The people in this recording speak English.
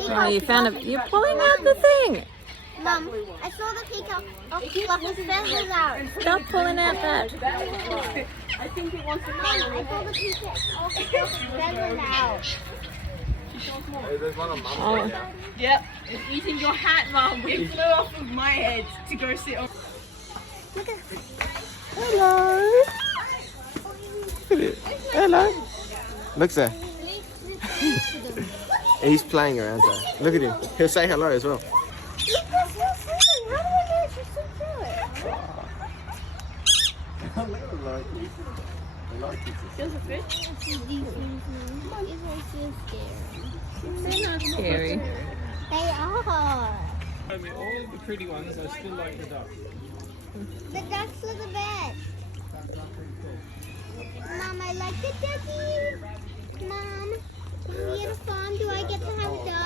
Oh, you found it. You're pulling out the thing. Mom, I saw the peacock. Oh, fluff his feathers out. Stop pulling out that. I think it wants to Mom, I saw the peacock. Oh, fluff his feathers out. Oh, Yep, it's eating your hat, Mum. It flew off of my head to go sit on. Look at hello. Look at it. Hello. Look there. He's playing around there. Look at him. He'll say hello as well. Look, that's so sweet. How do I get you so cute? Feels a fish? These ones, these are so scary. They're not scary. They are. I mean, all the pretty ones, I still like the duck. The ducks are the best. Mom, I like the duckies. Mom, when we get a farm, do I get to have ducks?